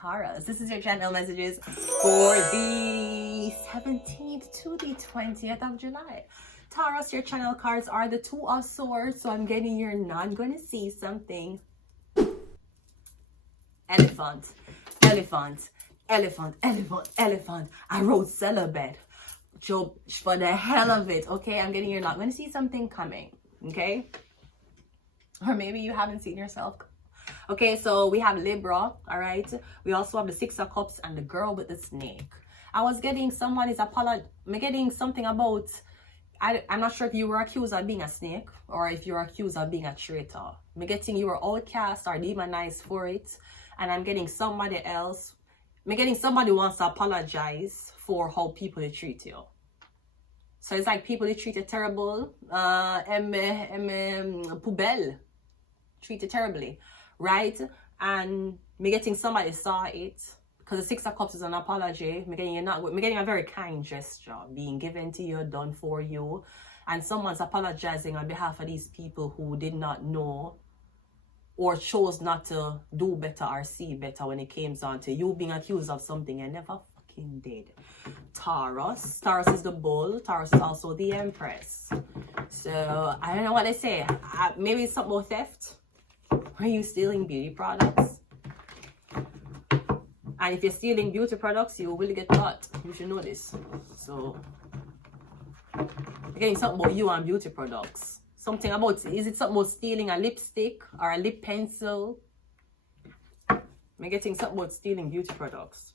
Taurus. This is your general messages for the 17th to the 20th of July. Taurus, your channel cards are the Two of Swords, so I'm getting you're not going to see something. Elephant, elephant, elephant, elephant, elephant. I wrote celibate. Job, for the hell of it, okay? I'm getting you're not going to see something coming, okay? Or maybe you haven't seen yourself. Okay, so we have Libra, all right? We also have the Six of Cups and the girl with the snake. I was getting somebody's apology. I'm getting something about, I'm not sure if you were accused of being a snake or if you were accused of being a traitor. I'm getting you were outcast or demonized for it. And I'm getting somebody else. I'm getting somebody who wants to apologize for how people treat you. So it's like people treat you terrible. Poubelle. Treat you terribly. Right? And me getting somebody saw it. Because the Six of Cups is an apology. Me getting a very kind gesture being given to you, done for you. And someone's apologizing on behalf of these people who did not know or chose not to do better or see better when it came down to you being accused of something you never fucking did. Taurus. Taurus is the bull. Taurus is also the empress. So, I don't know what they say. Maybe it's something about theft. Are you stealing beauty products? And if you're stealing beauty products, you will get caught. You should know this. So, again, something about you and beauty products. Something about, is it something about stealing a lipstick or a lip pencil? I'm getting something about stealing beauty products.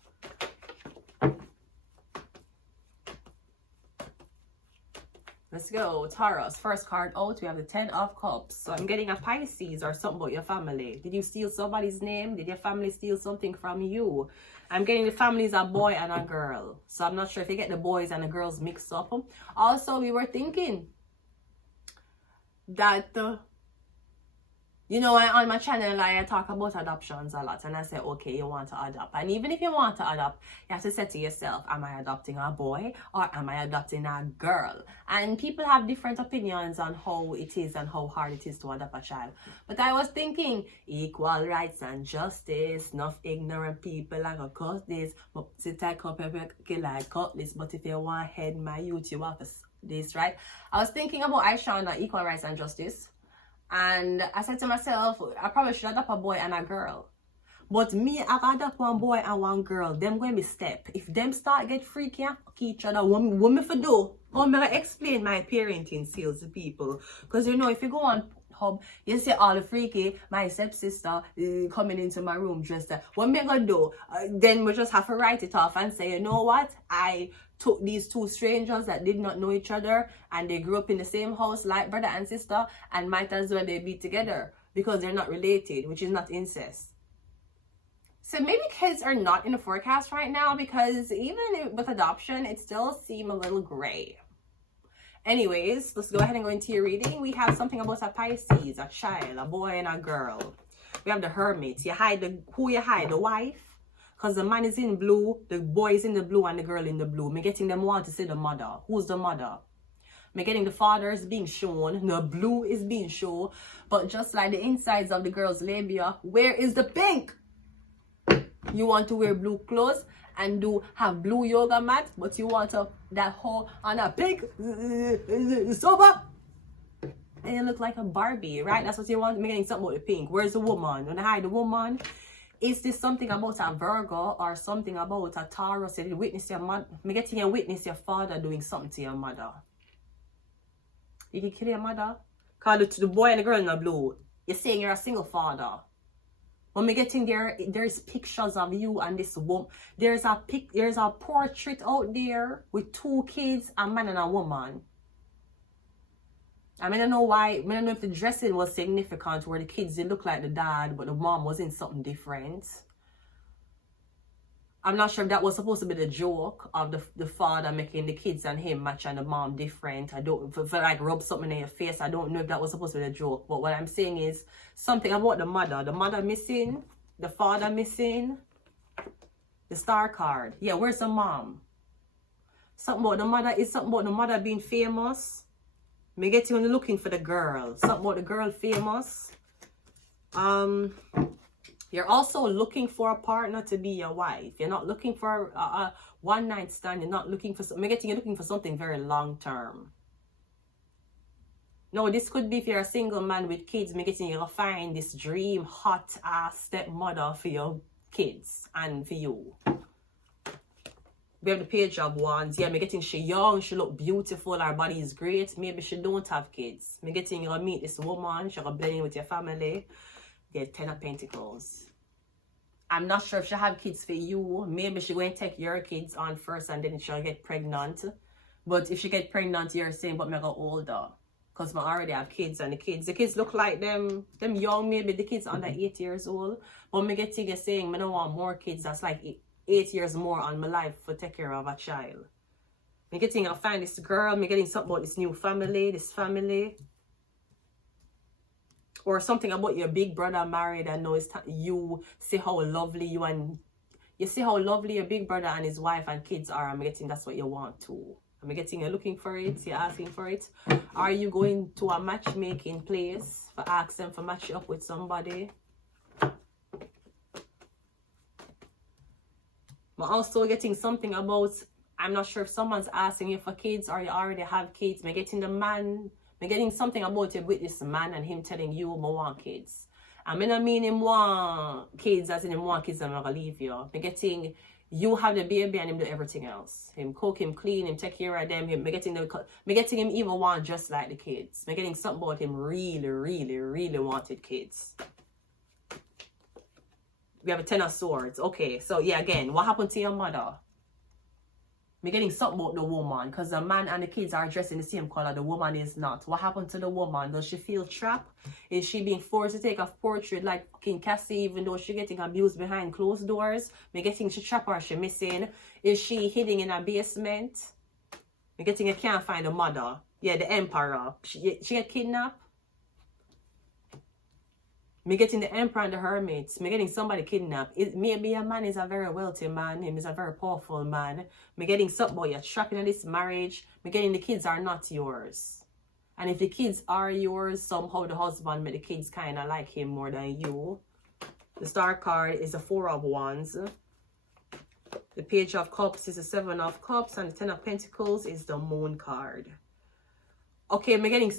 Let's go, Taurus. First card out, we have the Ten of Cups. So I'm getting a Pisces or something about your family. Did you steal somebody's name? Did your family steal something from you? I'm getting the families a boy and a girl. So I'm not sure if you get the boys and the girls mixed up. Also, we were thinking that, you know, on my channel, I talk about adoptions a lot. And I say, okay, you want to adopt. And even if you want to adopt, you have to say to yourself, am I adopting a boy or am I adopting a girl? And people have different opinions on how it is and how hard it is to adopt a child. But I was thinking, equal rights and justice, enough ignorant people are going to cut this. But sit I cut this. But if you want head my youth, you want this, right? I was thinking about Aisha equal rights and justice. And I said to myself, I probably should adopt a boy and a girl. But me, I adopt one boy and one girl. Them going to be step. If them start get freaky and fuck each other, what me for do? I'm going to explain my parenting skills to people. Because you know, if you go on hub, you see all the freaky, my stepsister coming into my room dressed up. What me going to do? Then we just have to write it off and say, you know what? I took these two strangers that did not know each other and they grew up in the same house like brother and sister and might as well they be together because they're not related, which is not incest. So maybe kids are not in the forecast right now because even with adoption, it still seems a little gray. Anyways, let's go ahead and go into your reading. We have something about a Pisces, a child, a boy and a girl. We have the Hermit. You hide who you hide, the wife. Because the man is in blue, the boy is in the blue, and the girl in the blue. Me getting them want to see the mother. Who's the mother? Me getting the father is being shown. The blue is being shown. But just like the insides of the girl's labia, where is the pink? You want to wear blue clothes and have blue yoga mat, but you want that whole on a pink sofa. And you look like a Barbie, right? That's what you want. Me getting something about the pink. Where's the woman? When I hide the woman. Is this something about a Virgo or something about a Taurus? You did witness your mother. Me getting you witness your father doing something to your mother. Did you kill your mother? Because the boy and the girl in the blue, you're saying you're a single father. When me getting there's pictures of you and this woman. There's a portrait out there with two kids, a man and a woman. I don't know why. I don't know if the dressing was significant where the kids did look like the dad, but the mom was in something different. I'm not sure if that was supposed to be the joke of the father making the kids and him match and the mom different. I don't, for like rub something in your face. I don't know if that was supposed to be the joke. But what I'm saying is something about the mother. The mother missing, the father missing, the star card. Yeah, where's the mom? Something about the mother is something about the mother being famous. Me get you when you're looking for the girl. Something about the girl famous. You You're also looking for a partner to be your wife. You're not looking for a one night stand. You're not looking for, you're looking for something very long term. No, this could be if you're a single man with kids, you'll find this dream hot ass stepmother for your kids and for you. We have the Page of Wands. Yeah, she young, she look beautiful, her body is great. Maybe she don't have kids. You'll meet this woman, she'll blend in with your family. Yeah, 10 of Pentacles. I'm not sure if she'll have kids for you. Maybe she's going to take your kids on first and then she'll get pregnant. But if she get pregnant, you're saying, but me go older. Because I already have kids, and the kids look like them young, maybe the kids under 8 years old. But me getting you saying, I don't want more kids that's like 8 years more on my life for take care of a child. Me getting, I find this girl, me getting something about this new family, this family. Or something about your big brother married and know it's you see how lovely you see how lovely your big brother and his wife and kids are. I'm getting that's what you want to. I'm getting you're looking for it, you're asking for it. Are you going to a matchmaking place for ask them for match you up with somebody? I'm also getting something about, I'm not sure if someone's asking you for kids or you already have kids. I'm getting the man. I'm getting something about it with this man and him telling you, I want kids. I mean, him want kids as in him want kids and I'm going to leave you. I'm getting, you have the baby and him do everything else. Him cook, him clean, him take care of them. I'm getting him even want just like the kids. I'm getting something about him really, really, really wanted kids. We have a 10 of Swords. Okay, so yeah, again, what happened to your mother? I'm getting something about the woman because the man and the kids are dressed in the same color. The woman is not. What happened to the woman? Does she feel trapped? Is she being forced to take a portrait like King Cassie even though she's getting abused behind closed doors? I'm getting she trapped or she missing? Is she hiding in a basement? I'm getting I can't find the mother. Yeah, the emperor. She get kidnapped? Me getting the Emperor and the Hermit. Me getting somebody kidnapped. Maybe a man is a very wealthy man. Him is a very powerful man. Me getting something about you're trapped in this marriage. Me getting the kids are not yours. And if the kids are yours, somehow the husband made the kids kind of like him more than you. The Star card is the 4 of Wands. The Page of Cups is the 7 of Cups. And the 10 of Pentacles is the Moon card. Okay, I'm getting,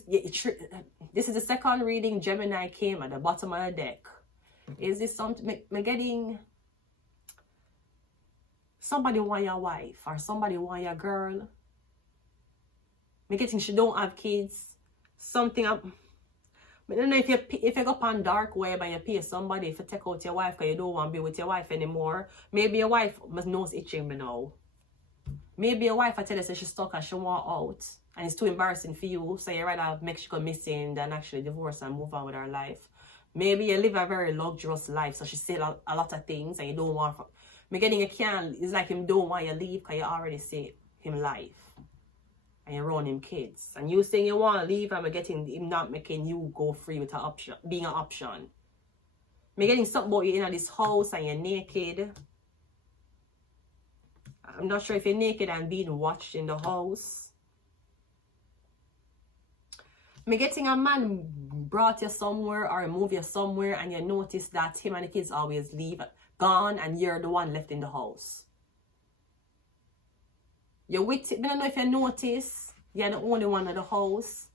this is the second reading. Gemini came at the bottom of the deck. Is this something, I'm getting, somebody want your wife or somebody want your girl. I'm getting she don't have kids. Something up. I don't know if you go on dark web and you pay somebody to take out your wife because you don't want to be with your wife anymore. Maybe your wife must nose itching me now. Maybe your wife I tell you she's stuck and she want out. And it's too embarrassing for you, so you rather make she go missing than actually divorce and move on with her life. Maybe you live a very luxurious life, so she say a lot of things and you don't want... Me getting you can't... It's like him don't want you to leave because you already say him life. And you run him kids. And you saying you want to leave and getting him not making you go free with an option, being an option. Me getting something about you in this house and you're naked. I'm not sure if you're naked and being watched in the house. Me getting a man brought you somewhere or move you somewhere and you notice that him and the kids always leave, gone, and you're the one left in the house. You're with it. I don't know if you notice you're the only one in the house.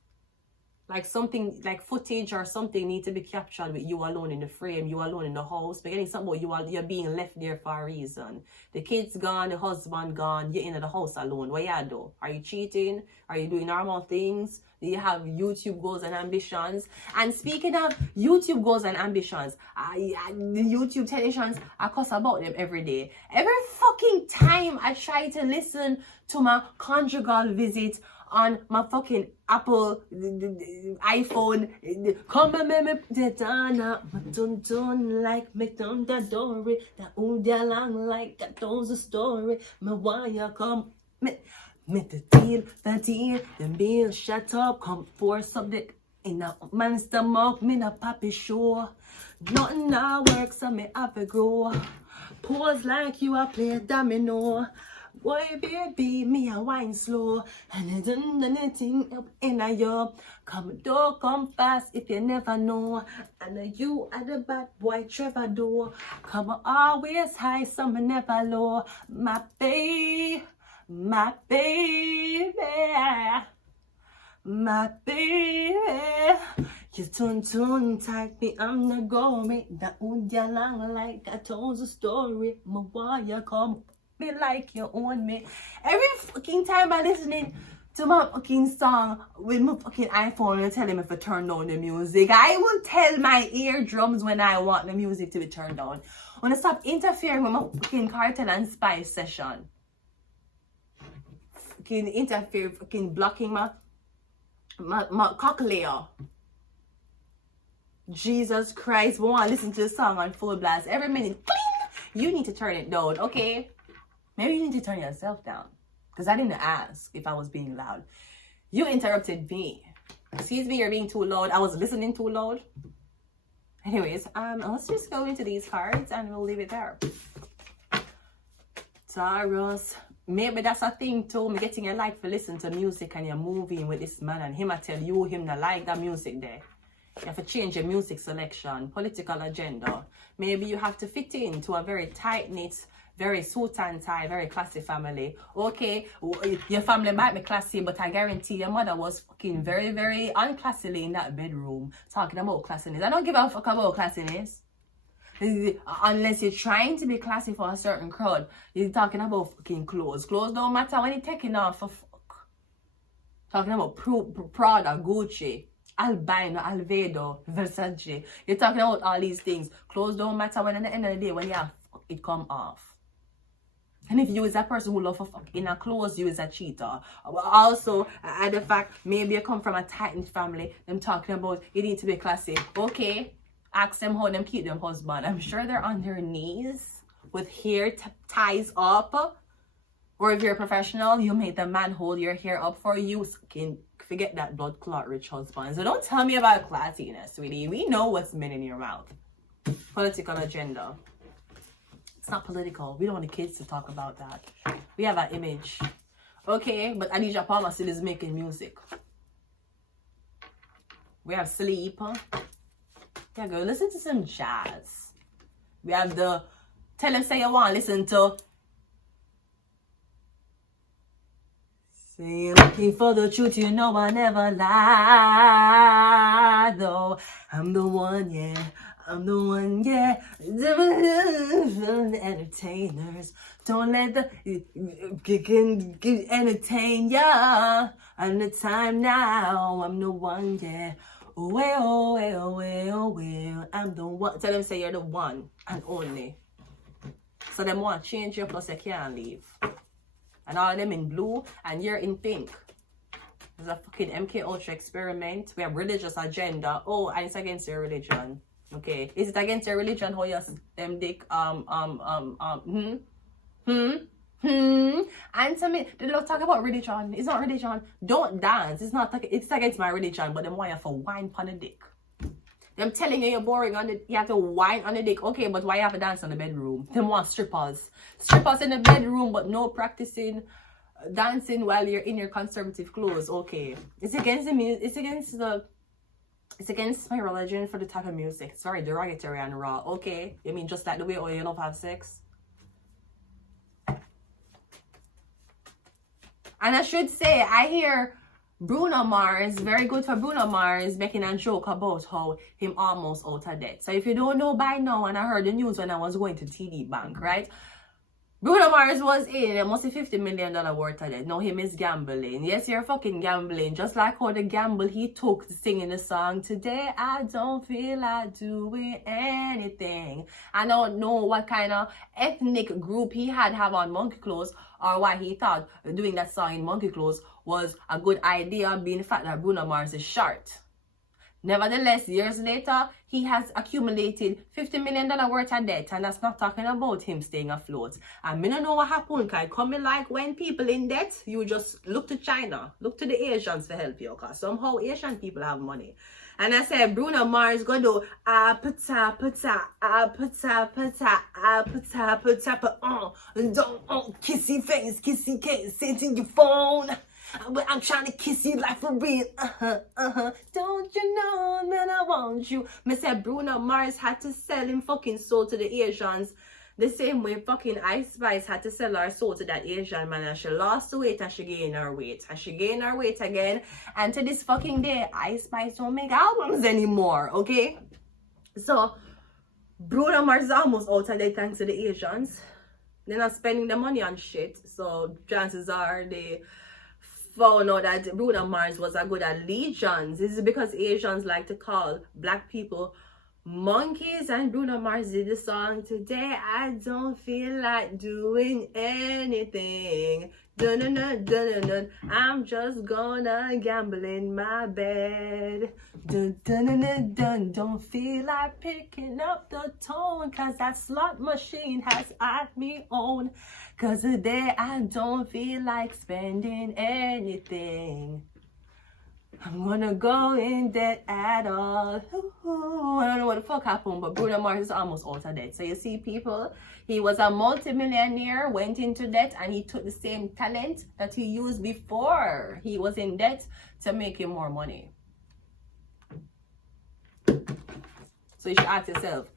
Like something, like footage or something need to be captured with you alone in the frame, you alone in the house. But getting something about you're being left there for a reason. The kids gone, the husband gone, you're in the house alone. What you do? Are you cheating? Are you doing normal things? Do you have YouTube goals and ambitions? And speaking of YouTube goals and ambitions, the YouTube televisions, I cuss about them every day. Every fucking time I try to listen to my conjugal visit on my fucking Apple iPhone, come and make me dun like me dun da dory, that old long like that does a story. Me why you come me the deal, then bill shut up, come for subject in a man's stomach, me na papi show. Nothing now works, so me have to grow. Pose like you a play domino. Boy, baby, me a wine slow, and I done anything up in a yo. Come do, come fast if you never know. And you are the bad boy Trevor do. Come always high, summer never low. My baby, my baby, my baby. You tune tight me, I'm not going. That would ya long like I told the story. My wire come. Me like you own me. Every fucking time I listening to my fucking song with my fucking iPhone and telling me if I turn down the music, I will tell my eardrums when I want the music to be turned down. I want to stop interfering with my fucking Cartel and Spice session. Fucking interfere, fucking blocking my cochlea. Jesus Christ, we want to listen to the song on full blast every minute. Cling! You need to turn it down, okay? Maybe you need to turn yourself down. Because I didn't ask if I was being loud. You interrupted me. Excuse me, you're being too loud. I was listening too loud. Anyways, let's just go into these cards and we'll leave it there. Taurus. Maybe that's a thing too. Me getting a like for listen to music and you're moving with this man and him I tell you him not like that music there. You have to change your music selection, political agenda. Maybe you have to fit in to a very tight-knit, very suit and tie, very classy family. Okay, your family might be classy, but I guarantee your mother was fucking very, very unclassily in that bedroom talking about classiness. I don't give a fuck about classiness. Unless you're trying to be classy for a certain crowd. You're talking about fucking clothes. Clothes don't matter when you're taking off for fuck. Talking about Prada, Gucci, Albino, Alvedo, Versace. You're talking about all these things. Clothes don't matter when at the end of the day when you have it come off. And if you is a person who love for fuck in a clothes, you is a cheater. Also, the fact maybe you come from a tight family, them talking about you need to be classy. Okay, ask them how them keep them husband. I'm sure they're on their knees with hair ties up. Or if you're a professional, you make the man hold your hair up for you. So can forget that blood clot rich husband. So don't tell me about classiness, sweetie. We know what's been in your mouth. Political agenda. It's not political. We don't want the kids to talk about that. We have an image. Okay, but Adidja Palmer still is making music. We have Sleep. Yeah, go listen to some jazz. We have the Tell Them Say You Want to listen to. Say you're looking for the truth, you know I never lie. Though I'm the one, yeah. I'm the one, yeah. The entertainers don't let the can entertain ya. And the time now, I'm the one, yeah. Oh well, oh well, oh well, oh well. I'm the one. Tell them say you're the one and only. So them want change you plus you can't leave. And all of them in blue and you're in pink. There's a fucking MK Ultra experiment. We have religious agenda. Oh, and it's against your religion. Okay, is it against your religion how you them dick Answer me. They don't talk about religion. It's not religion. Don't dance. It's not. It's against my religion. But them want you for wine on the dick. Them telling you you're boring on the. You have to wine on the dick. Okay, but why you have to dance in the bedroom? Them want strippers. Strippers in the bedroom, but no practicing dancing while you're in your conservative clothes. Okay, it's against the music. It's against my religion for the type of music. It's very derogatory and raw. Okay, you mean just like the way all you love have sex? And I should say, I hear Bruno Mars, very good for Bruno Mars, making a joke about how him almost out of debt. So if you don't know by now, and I heard the news when I was going to TD Bank, right? Bruno Mars was in almost $50 million worth of debt. Now him is gambling. Yes, you're fucking gambling. Just like how the gamble he took singing the song, Today I Don't Feel Like Doing Anything. I don't know what kind of ethnic group he had have on monkey clothes or why he thought doing that song in monkey clothes was a good idea, being the fact that Bruno Mars is short. Nevertheless, years later, he has accumulated $50 million worth of debt, and that's not talking about him staying afloat. And me don't know what happened, because coming like when people in debt, you just look to China, look to the Asians to help you, because somehow Asian people have money. And I said, Bruno Mars go do pata pata pata pata pata pata don't kissy face, kissy case, sit in your phone. But I'm trying to kiss you like for real. Don't you know that I want you? Me said Bruno Mars had to sell him fucking soul to the Asians. The same way fucking Ice Spice had to sell her soul to that Asian man, and she lost the weight and she gained her weight. And she gained her weight again. And to this fucking day, Ice Spice don't make albums anymore, okay? So, Bruno Mars is almost out of debt thanks to the Asians. They're not spending the money on shit. So, chances are they found out that Bruno Mars was a good at legions. This is because Asians like to call black people monkeys, and Bruno Mars did the song Today I Don't Feel Like Doing Anything. Dun, dun, dun, dun, dun. I'm just gonna gamble in my bed. Dun, dun, dun, dun, dun. Don't feel like picking up the tone, cause that slot machine has at me on. Cause today I don't feel like spending anything. I'm gonna go in debt at all. Ooh, I don't know what the fuck happened, but Bruno Mars is almost out of debt. So you see, people, he was a multimillionaire, went into debt, and he took the same talent that he used before he was in debt to make him more money. So you should ask yourself,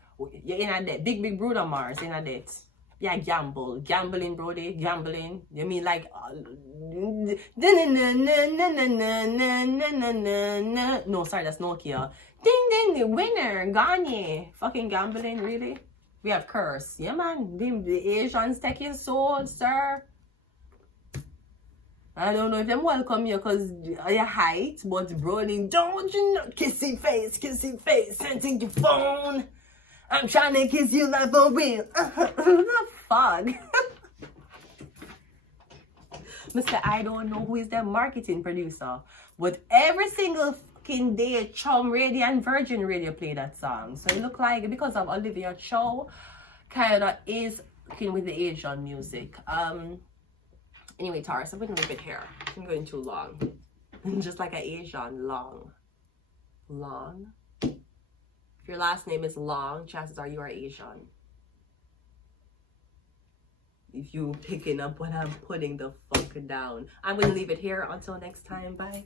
you're in a debt. Big Bruno Mars in a debt. Yeah, gambling, brody, gambling. You mean like, no, sorry, that's Nokia. Ding, ding, the winner, Gagne. Fucking gambling, really? We have curse. Yeah, man, the Asians taking soul, sir. I don't know if them welcome you because your height, but brody, don't you know? Kissy face, sending your phone. I'm trying to kiss you like for real. The fuck? Mr. I don't know who is the marketing producer, but every single fucking day, Chum Radio and Virgin Radio play that song. So it look like because of Olivia Chow, Canada is looking with the Asian music. Anyway, Taurus, I'm going to leave it here. I'm going too long. Just like an Asian, long. If your last name is Long, chances are you are Asian. If you picking up what I'm putting the fuck down. I'm going to leave it here. Until next time. Bye.